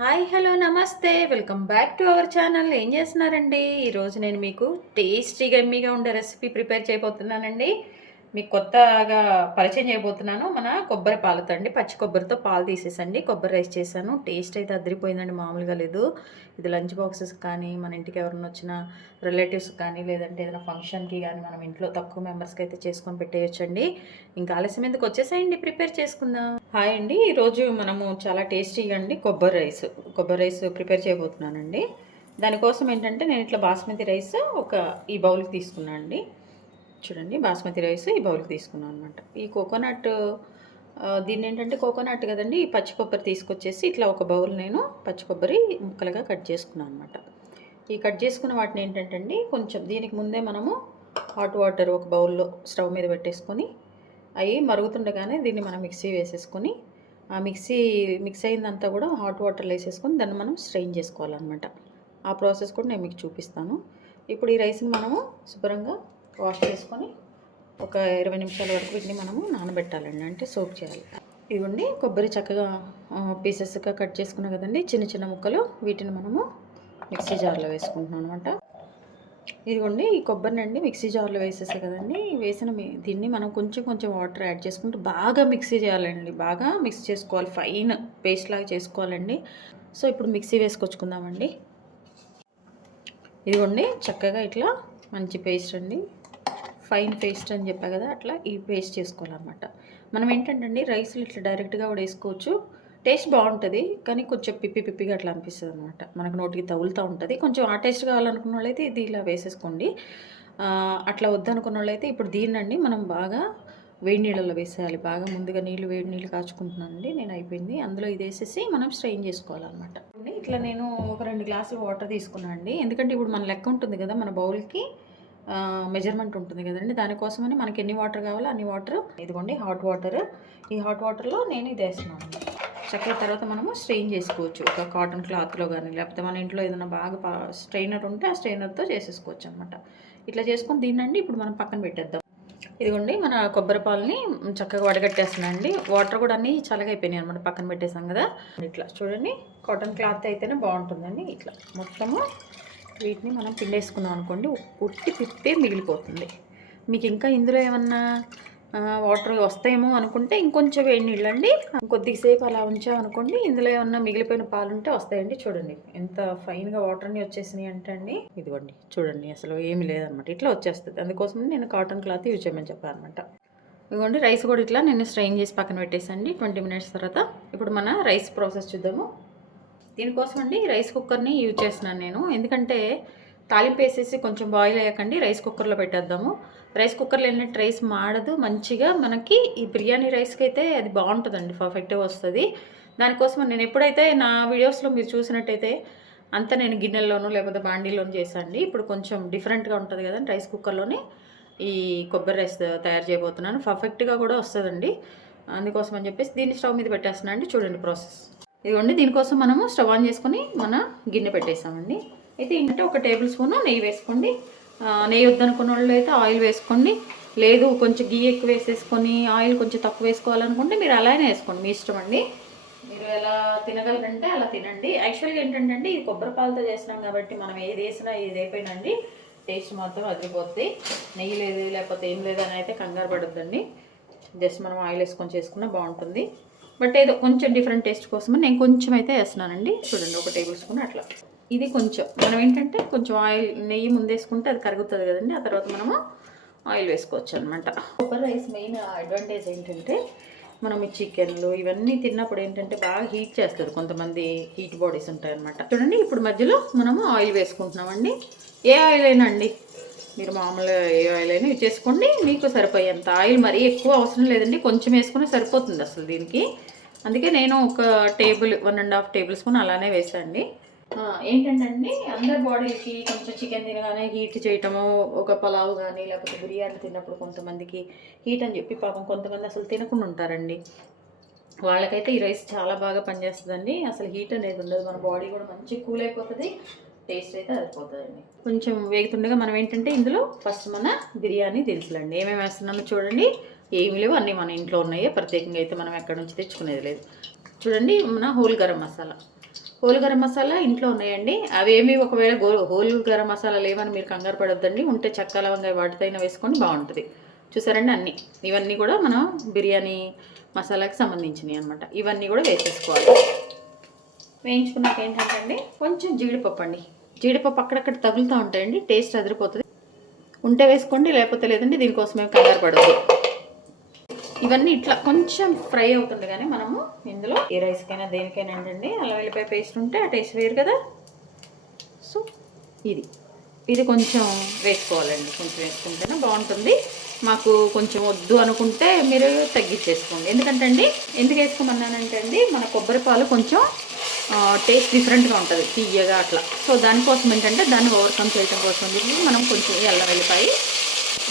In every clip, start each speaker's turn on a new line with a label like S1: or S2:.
S1: Hi hello నమస్తే. Welcome back to our channel. ఏం చేస్తున్నారండి? ఈరోజు నేను మీకు టేస్టీగా ఎమ్మీగా ఉండే రెసిపీ ప్రిపేర్ చేయబోతున్నానండి. మీకు కొత్తగా పరిచయం చేయబోతున్నాను మన కొబ్బరి పాలతో అండి. పచ్చి కొబ్బరితో పాలు తీసేసండి. కొబ్బరి రైస్ చేశాను. టేస్ట్ అయితే అదిరిపోయిందండి మామూలుగా లేదు. ఇది లంచ్ బాక్సెస్ కానీ మన ఇంటికి ఎవరైనా వచ్చిన రిలేటివ్స్ కానీ లేదంటే ఏదైనా ఫంక్షన్కి కానీ మనం ఇంట్లో తక్కువ మెంబర్స్కి అయితే చేసుకొని పెట్టేయచ్చండి. ఇంకా ఆలస్యం ఎందుకు వచ్చేసేయండి? ప్రిపేర్ చేసుకుందాం. హాయ్ అండి. ఈరోజు మనము చాలా టేస్టీగా అండి కొబ్బరి రైస్ కొబ్బరి రైస్ ప్రిపేర్ చేయబోతున్నానండి. దానికోసం ఏంటంటే నేను ఇట్లా బాస్మతి రైస్ ఒక ఈ బౌల్కి తీసుకున్నాను అండి చూడండి బాస్మతి రైస్ ఈ బౌల్కి తీసుకున్నాను అనమాట ఈ కోకోనట్ దీన్ని ఏంటంటే కోకోనట్ కదండి ఈ పచ్చి కొబ్బరి తీసుకొచ్చేసి ఇట్లా ఒక బౌల్ నేను పచ్చి కొబ్బరి ముక్కలుగా కట్ చేసుకున్నాను అనమాట ఈ కట్ చేసుకున్న వాటిని ఏంటంటే అండి కొంచెం దీనికి ముందే మనము హాట్ వాటర్ ఒక బౌల్లో స్టవ్ మీద పెట్టేసుకొని అవి మరుగుతుండగానే దీన్ని మనం మిక్సీ వేసేసుకొని ఆ మిక్సీ మిక్స్ అయిందంతా కూడా హాట్ వాటర్లో వేసేసుకొని దాన్ని మనం స్ట్రెయిన్ చేసుకోవాలన్నమాట. ఆ ప్రాసెస్ కూడా నేను మీకు చూపిస్తాను. ఇప్పుడు ఈ రైస్ని మనము శుభ్రంగా వాష్ చేసుకొని ఒక ఇరవై నిమిషాల వరకు వీటిని మనము నానబెట్టాలండి అంటే సోప్ చేయాలి. ఇదిగోండి కొబ్బరి చక్కగా పీసెస్గా కట్ చేసుకున్నాం కదండి చిన్న చిన్న ముక్కలు వీటిని మనము మిక్సీ జార్లో వేసుకుంటున్నాం అనమాట ఇదిగోండి ఈ కొబ్బరిని అండి మిక్సీ జార్లో వేసేసే కదండి వేసిన దీన్ని మనం కొంచెం కొంచెం వాటర్ యాడ్ చేసుకుంటూ బాగా మిక్సీ చేయాలండి బాగా మిక్స్ చేసుకోవాలి ఫైన్ పేస్ట్ లాగా చేసుకోవాలండి. సో ఇప్పుడు మిక్సీ వేసుకొచ్చుకుందామండి. ఇదిగోండి చక్కగా ఇట్లా మంచి పేస్ట్ అండి. ఫైన్ పేస్ట్ అని చెప్పా కదా అట్లా ఈ పేస్ట్ చేసుకోవాలన్నమాట. మనం ఏంటంటే అండి రైస్లు ఇట్లా డైరెక్ట్గా కూడా వేసుకోవచ్చు. టేస్ట్ బాగుంటుంది కానీ కొంచెం పిప్పి పిప్పిగా అట్లా అనిపిస్తుంది అనమాట మనకు నోటికి తగులుతూ ఉంటుంది. కొంచెం ఆ టేస్ట్ కావాలనుకున్న వాళ్ళైతే ఇది ఇలా వేసేసుకోండి. అట్లా వద్దనుకున్న వాళ్ళైతే ఇప్పుడు దీన్నండి మనం బాగా వేడి నీళ్ళలో వేసేయాలి. బాగా ముందుగా నీళ్ళు వేడి నీళ్ళు కాచుకుంటున్నానండి. నేను అయిపోయింది. అందులో ఇది వేసేసి మనం స్ట్రెయిన్ చేసుకోవాలన్నమాట. ఇట్లా నేను ఒక రెండు గ్లాసులు వాటర్ తీసుకున్నాను అండి ఎందుకంటే ఇప్పుడు మన లెక్క ఉంటుంది కదా మన బౌల్కి. మెజర్మెంట్ ఉంటుంది కదండి. దానికోసమని మనకి ఎన్ని వాటర్ కావాలో అన్ని వాటర్ ఇదిగోండి హాట్ వాటర్ ఈ హాట్ వాటర్లో నేను ఇది వేస్తున్నాను. చక్కెర చక్కగా తర్వాత మనము స్ట్రెయిన్ చేసుకోవచ్చు. ఒక కాటన్ క్లాత్లో కానీ లేకపోతే మన ఇంట్లో ఏదైనా బాగా స్ట్రైనర్ ఉంటే ఆ స్ట్రైనర్తో చేసేసుకోవచ్చు అనమాట ఇట్లా చేసుకొని దీన్నండి ఇప్పుడు మనం పక్కన పెట్టేద్దాం. ఇదిగోండి మన కొబ్బరి పాలని చక్కగా వడగట్టేస్తున్నానండి. వాటర్ కూడా అన్నీ చల్లగా అయిపోయినాయి అనమాట పక్కన పెట్టేసాం కదా. ఇట్లా చూడండి కాటన్ క్లాత్ అయితేనే బాగుంటుందండి. ఇట్లా మొత్తము వీటిని మనం పిండేసుకున్నాం అనుకోండి ఉట్టి పిప్పే మిగిలిపోతుంది. మీకు ఇంకా ఇందులో ఏమన్నా వాటర్ వస్తాయేమో అనుకుంటే ఇంకొంచెం వేడి నీళ్ళండి. కొద్దిసేపు అలా ఉంచామనుకోండి ఇందులో ఏమన్నా మిగిలిపోయిన పాలు ఉంటే వస్తాయండి. చూడండి ఎంత ఫైన్గా వాటర్ని వచ్చేసినాయి అంటే అండి ఇదిగోండి చూడండి అసలు ఏమి లేదనమాట. ఇట్లా వచ్చేస్తుంది. అందుకోసం నేను కాటన్ క్లాత్ యూజ్ చేయమని చెప్పాను అనమాట ఇదిగోండి రైస్ కూడా ఇట్లా నేను స్ట్రెయిన్ చేసి పక్కన పెట్టేసండి ట్వంటీ మినిట్స్ తర్వాత ఇప్పుడు మన రైస్ ప్రాసెస్ చూద్దాము. దీనికోసం అండి రైస్ కుక్కర్ని యూజ్ చేస్తున్నాను నేను. ఎందుకంటే తాలింపు వేసేసి కొంచెం బాయిల్ అయ్యాకండి రైస్ కుక్కర్లో పెట్టేద్దాము. రైస్ కుక్కర్లో ఏంటంటే రైస్ మాడదు మంచిగా మనకి ఈ బిర్యానీ రైస్కి అయితే అది బాగుంటుందండి పర్ఫెక్ట్గా వస్తుంది. దానికోసం నేను ఎప్పుడైతే నా వీడియోస్లో మీరు చూసినట్టయితే అంతా నేను గిన్నెల్లోనూ లేకపోతే బాండీలోనూ చేశాను ఇప్పుడు కొంచెం డిఫరెంట్గా ఉంటుంది కదండి రైస్ కుక్కర్లోనే ఈ కొబ్బరి రైస్ తయారు చేయబోతున్నాను. పర్ఫెక్ట్గా కూడా వస్తుందండి. అందుకోసం అని చెప్పేసి దీన్ని స్టవ్ మీద పెట్టేస్తున్నాను అండి చూడండి ప్రాసెస్. ఇదిగోండి దీనికోసం మనము స్టవ్ ఆన్ చేసుకొని మన గిన్నె పెట్టేసామండి. అయితే ఏంటంటే ఒక టేబుల్ స్పూను నెయ్యి వేసుకోండి. నెయ్యి వద్దనుకున్న వాళ్ళు అయితే ఆయిల్ వేసుకోండి. లేదు కొంచెం గీ ఎక్కువ వేసేసుకొని ఆయిల్ కొంచెం తక్కువ వేసుకోవాలనుకుంటే మీరు అలానే వేసుకోండి మీ ఇష్టం అండి. మీరు ఎలా తినగలరంటే అలా తినండి. యాక్చువల్గా ఏంటంటే అండి ఇది కొబ్బరి పాలతో చేసినాం కాబట్టి మనం ఏది వేసినా ఏది అయిపోయినండి టేస్ట్ మాత్రం అదిరిపోద్ది. నెయ్యి లేదు లేకపోతే ఏం లేదు అని అయితే కంగారు పడుద్దండి. జస్ట్ మనం ఆయిల్ వేసుకొని చేసుకున్నా బాగుంటుంది. బట్ ఏదో కొంచెం డిఫరెంట్ టేస్ట్ కోసం నేను కొంచెం అయితే వేస్తున్నానండి. చూడండి ఒక టేబుల్ స్పూన్ అట్లా. ఇది కొంచెం. మనం ఏంటంటే కొంచెం ఆయిల్ నెయ్యి ముందేసుకుంటే అది కరుగుతుంది కదండి. ఆ తర్వాత మనము ఆయిల్ వేసుకోవచ్చు అనమాట కొబ్బరి రైస్ మెయిన్ అడ్వాంటేజ్ ఏంటంటే మనం ఈ చికెన్లు ఇవన్నీ తిన్నప్పుడు ఏంటంటే బాగా హీట్ చేస్తుంది. కొంతమంది హీట్ బాడీస్ ఉంటాయన్నమాట. చూడండి ఇప్పుడు మధ్యలో మనము ఆయిల్ వేసుకుంటున్నామండి. ఏ ఆయిల్ అయినా అండి? మీరు మామూలుగా ఏ ఆయిల్ అయినా యూజ్ చేసుకోండి. మీకు సరిపోయేంత ఆయిల్ మరీ ఎక్కువ అవసరం లేదండి. కొంచెం వేసుకుని సరిపోతుంది అసలు దీనికి. అందుకే నేను ఒక table one and half tablespoon అలానే వేసాండి ఏంటంటే అండి అందరి బాడీకి కొంచెం చికెన్ తినగానే హీట్ చేయటము ఒక పలావ్ కానీ లేకపోతే బిర్యానీ తిన్నప్పుడు కొంతమందికి హీట్ అని చెప్పి పాపం కొంతమంది అసలు తినకుండా ఉంటారండి. వాళ్ళకైతే ఈ రైస్ చాలా బాగా పనిచేస్తుందండి. అసలు హీట్ అనేది ఉండదు. మన బాడీ కూడా మంచి కూల్ అయిపోతుంది. టేస్ట్ అయితే అదిపోతుందండి కొంచెం వేగుతుండగా మనం ఏంటంటే ఇందులో ఫస్ట్ మన బిర్యానీ దినుసులండి. ఏమేమి వేస్తున్నామో చూడండి. ఏమి లేవు అన్నీ మన ఇంట్లో ఉన్నాయే. ప్రత్యేకంగా అయితే మనం ఎక్కడి నుంచి తెచ్చుకునేది లేదు. చూడండి మన హోల్ గరం మసాలా. హోల్ గరం మసాలా ఇంట్లో ఉన్నాయండి. అవి ఏమి ఒకవేళ గో హోల్ గరం మసాలా లేవని మీరు కంగారు పడొద్దండి. ఉంటే చెక్క లవంగా వాటితోనే వేసుకొని బాగుంటుంది. చూసారండి అన్నీ. ఇవన్నీ కూడా మనం బిర్యానీ మసాలాకి సంబంధించినవి అనమాట ఇవన్నీ కూడా వేసేసుకోవాలి. వేయించుకున్నాక ఏంటంటే అండి కొంచెం జీడిపప్పు అండి. జీడిపప్పు అక్కడక్కడ తగులుతూ ఉంటాయండి టేస్ట్ అదిరిపోతుంది. ఉంటే వేసుకోండి లేకపోతే లేదండి దీనికోసం ఏం కంగారు పడద్దు. ఇవన్నీ ఇట్లా కొంచెం ఫ్రై అవుతుంది కానీ మనము ఇందులో ఏ రైస్కైనా దేనికైనా అండి అల్లం వెల్లిపాయ పేస్ట్ ఉంటే ఆ టేస్ట్ వేరు కదా. సో ఇది. ఇది కొంచెం వేసుకోవాలండి కొంచెం వేసుకుంటేనే బాగుంటుంది. మాకు కొంచెం వద్దు అనుకుంటే మీరు తగ్గించేసుకోండి. ఎందుకంటే అండి ఎందుకు వేసుకోమన్నానంటే అండి మన కొబ్బరి పాలు కొంచెం టేస్ట్ డిఫరెంట్గా ఉంటుంది తీయగా అట్లా. సో దానికోసం ఏంటంటే దాన్ని ఓవర్కమ్ చేయడం కోసం చెప్పి మనం కొంచెం ఎల్ల వెళ్ళిపోయి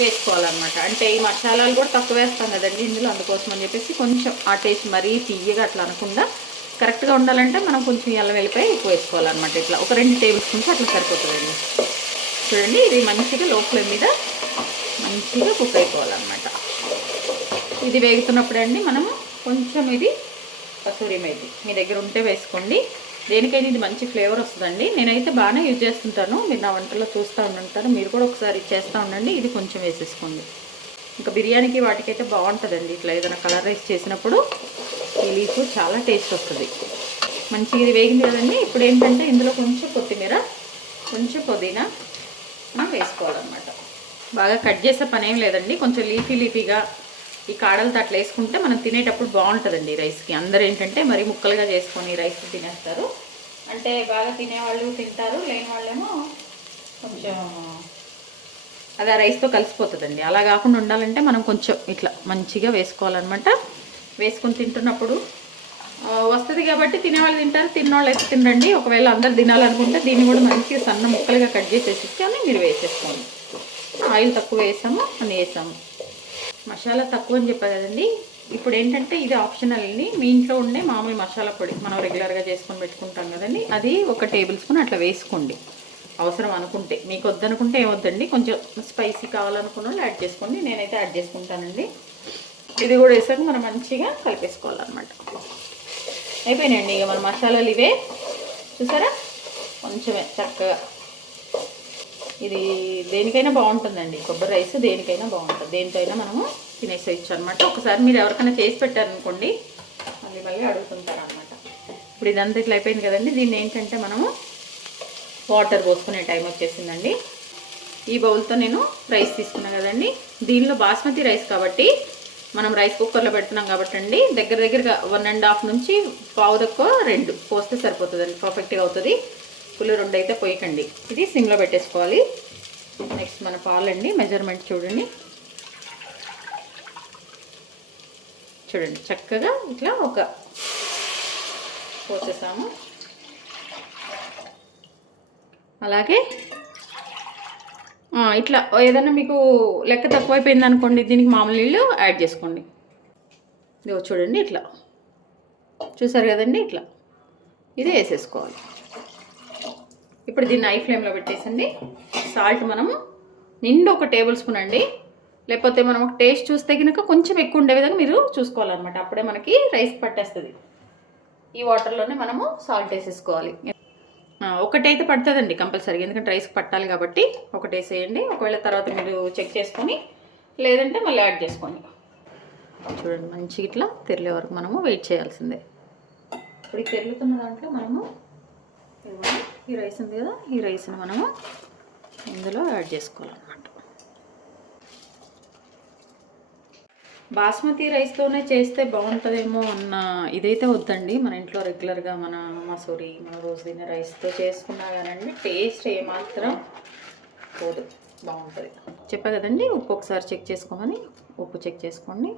S1: వేసుకోవాలన్నమాట. అంటే ఈ మసాలాలు కూడా తక్కువ వేస్తాం కదండి ఇందులో అందుకోసం అని చెప్పేసి కొంచెం ఆ టేస్ట్ మరీ తీయగా అట్లా అనకుండా కరెక్ట్గా ఉండాలంటే మనం కొంచెం ఎల్ల వెళ్ళిపోయి ఎక్కువ వేసుకోవాలన్నమాట ఇట్లా. ఒక రెండు టేబుల్ స్పూన్స్ అట్లా సరిపోతుందండి. చూడండి ఇది మంచిగా లో ఫ్లేమ్ మీద మంచిగా కుక్ అయిపోవాలన్నమాట. ఇది వేగుతున్నప్పుడు అండి మనము కొంచెం ఇది కసూరి మేతి. మీ దగ్గర ఉంటే వేసుకోండి. దేనికైనా ఇది మంచి ఫ్లేవర్ వస్తుందండి. నేనైతే బాగానే యూజ్ చేస్తుంటాను. మీరు నా వంటలో చూస్తూ ఉండుంటారు. మీరు కూడా ఒకసారి చేస్తూ ఉండండి. ఇది కొంచెం వేసేసుకోండి. ఇంకా బిర్యానీకి వాటికైతే బాగుంటుందండి. ఇట్లా ఏదైనా కలర్ రైస్ చేసినప్పుడు ఈ లీఫ్ చాలా టేస్ట్ వస్తుంది. మంచిగా ఇది వేగింది కదండి. ఇప్పుడు ఏంటంటే ఇందులో కొంచెం కొత్తిమీర కొంచెం పుదీనా మనం వేసుకోవాలన్నమాట. బాగా కట్ చేసే పని ఏం లేదండి. కొంచెం లీఫీ లీఫీగా ఈ కాడలతో అట్లా వేసుకుంటే మనం తినేటప్పుడు బాగుంటుందండి రైస్కి. అందరూ ఏంటంటే మరి ముక్కలుగా చేసుకొని రైస్ తినేస్తారు. అంటే బాగా తినేవాళ్ళు తింటారు లేని వాళ్ళేమో కొంచెం అది ఆ రైస్తో కలిసిపోతుందండి. అలా కాకుండా ఉండాలంటే మనం కొంచెం ఇట్లా మంచిగా వేసుకోవాలన్నమాట. వేసుకొని తింటున్నప్పుడు వస్తుంది కాబట్టి తినేవాళ్ళు తింటారు తిన్నవాళ్ళు అయితే తినండి ఒకవేళ అందరు తినాలనుకుంటే దీన్ని కూడా మంచిగా సన్న ముక్కలుగా కట్ చేసేసి అని మీరు వేసేసుకోండి. ఆయిల్ తక్కువ వేసాము అని వేసాము. మసాలా తక్కువ అని చెప్పా కదండి. ఇప్పుడు ఏంటంటే ఇది ఆప్షనల్ అండి మీ ఇంట్లో ఉండే మామూలు మసాలా పొడి మనం రెగ్యులర్గా చేసుకొని పెట్టుకుంటాం కదండి. అది ఒక టేబుల్ స్పూన్ అట్లా వేసుకోండి. అవసరం అనుకుంటే. మీకు వద్దనుకుంటే ఏమొద్దండి. కొంచెం స్పైసీ కావాలనుకున్న వాళ్ళు యాడ్ చేసుకోండి. నేనైతే యాడ్ చేసుకుంటానండి. ఇది కూడా వేసాక మనం మంచిగా కలిపేసుకోవాలన్నమాట. అయిపోయినాయండి ఇక మన మసాలాలు ఇవే. చూసారా? కొంచెమే చక్కగా. ఇది దేనికైనా బాగుంటుందండి. కొబ్బరి రైస్ దేనికైనా బాగుంటుంది. దేనికైనా మనము తినేసేయచ్చు అనమాట ఒకసారి మీరు ఎవరికైనా చేసి పెట్టారనుకోండి మళ్ళీ మళ్ళీ అడుగుతుంటారు అనమాట ఇప్పుడు ఇదంతా ఇట్లా అయిపోయింది కదండి. దీన్ని ఏంటంటే మనము వాటర్ పోసుకునే టైం వచ్చేసిందండి. ఈ బౌల్తో నేను రైస్ తీసుకున్నా కదండి. దీనిలో బాస్మతి రైస్ కాబట్టి మనం రైస్ కుక్కర్లో పెడుతున్నాం కాబట్టి అండి దగ్గర దగ్గరగా వన్ అండ్ హాఫ్ నుంచి పావు తక్కువ రెండు పోస్తే సరిపోతుందండి. పర్ఫెక్ట్గా అవుతుంది. ఫుల్ రెండు అయితే పోయకండి. ఇది సిమ్లో పెట్టేసుకోవాలి. నెక్స్ట్ మన పాలండి మెజర్మెంట్ చూడండి. చూడండి చక్కగా ఇట్లా ఒక పోసేసాము. అలాగే ఇట్లా ఏదైనా మీకు లెక్క తక్కువైపోయింది అనుకోండి దీనికి మామూలు నీళ్ళు యాడ్ చేసుకోండి. ఇదిగో చూడండి ఇట్లా. చూసారు కదండి ఇట్లా. ఇది వేసేసుకోవాలి. ఇప్పుడు దీన్ని ఐ ఫ్లేమ్లో పెట్టేసండి. సాల్ట్ మనము నిండు ఒక టేబుల్ స్పూన్ అండి. లేకపోతే మనం ఒక టేస్ట్ చూస్తే కనుక కొంచెం ఎక్కువ ఉండే విధంగా మీరు చూసుకోవాలన్నమాట. అప్పుడే మనకి రైస్ పట్టేస్తుంది. ఈ వాటర్లోనే మనము సాల్ట్ వేసేసుకోవాలి. ఒకటైతే పడుతుందండి కంపల్సరీ. ఎందుకంటే రైస్ పట్టాలి కాబట్టి ఒకటి వేసేయండి ఒకవేళ తర్వాత మీరు చెక్ చేసుకొని లేదంటే మళ్ళీ యాడ్ చేసుకోండి చూడండి మంచిగా ఇట్లా తెరిలే వరకు మనము వెయిట్ చేయాల్సిందే. ఇప్పుడు ఈ తెరులుతున్న దాంట్లో మనము ఈ రైస్ ఉంది కదా ఈ రైస్ని మనము ఇందులో యాడ్ చేసుకోవాలన్నమాట. బాస్మతి రైస్తోనే చేస్తే బాగుంటుందేమో అన్న ఇదైతే వద్దండి. మన ఇంట్లో రెగ్యులర్గా మన మసూరి మన రోజు తినే రైస్తో చేసుకున్నా కానండి టేస్ట్ ఏమాత్రం పోదు బాగుంటుంది. చెప్పా కదండి ఉప్పు ఒకసారి చెక్ చేసుకోమని ఉప్పు చెక్ చేసుకోండి.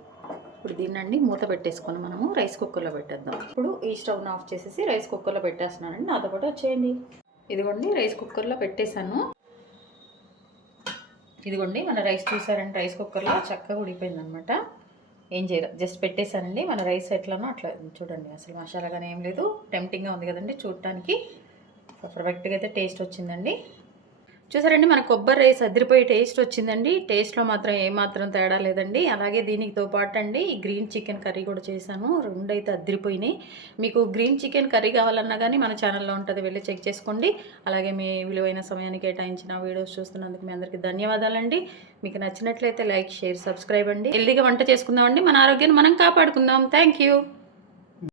S1: ఇప్పుడు దీన్నండి మూత పెట్టేసుకొని మనము రైస్ కుక్కర్లో పెట్టేద్దాం. ఇప్పుడు ఈ స్టవ్ని ఆఫ్ చేసేసి రైస్ కుక్కర్లో పెట్టేస్తున్నానండి. నాతో పాటు వచ్చేయండి. ఇదిగోండి రైస్ కుక్కర్లో పెట్టేశాను. ఇదిగోండి మన రైస్ చూసారంటే రైస్ కుక్కర్లో చక్కగా ఉడిపోయింది అనమాట ఏం చేయాలి జస్ట్ పెట్టేశానండి. మన రైస్ ఎట్లనో అట్లా చూడండి. అసలు మసాలాగానే ఏం లేదు. టెంప్టింగ్గా ఉంది కదండి చూడటానికి పర్ఫెక్ట్గా అయితే టేస్ట్ వచ్చిందండి. చూసారండి మన కొబ్బరి రైస్ అదిరిపోయి టేస్ట్ వచ్చిందండి. టేస్ట్లో మాత్రం ఏమాత్రం తేడా లేదండి. అలాగే దీనితో పాటు అండి గ్రీన్ చికెన్ కర్రీ కూడా చేశాను. రెండు అయితే అదిరిపోయినాయి. మీకు గ్రీన్ చికెన్ కర్రీ కావాలన్నా కానీ మన ఛానల్లో ఉంటుంది వెళ్ళి చెక్ చేసుకోండి. అలాగే మీ విలువైన సమయాన్ని కేటాయించిన వీడియోస్ చూస్తున్నందుకు మీ అందరికీ ధన్యవాదాలండి. మీకు నచ్చినట్లయితే లైక్ షేర్ సబ్స్క్రైబ్ అండి. హెల్దీగా వంట చేసుకుందామండి. మన ఆరోగ్యాన్ని మనం కాపాడుకుందాం. Thank you.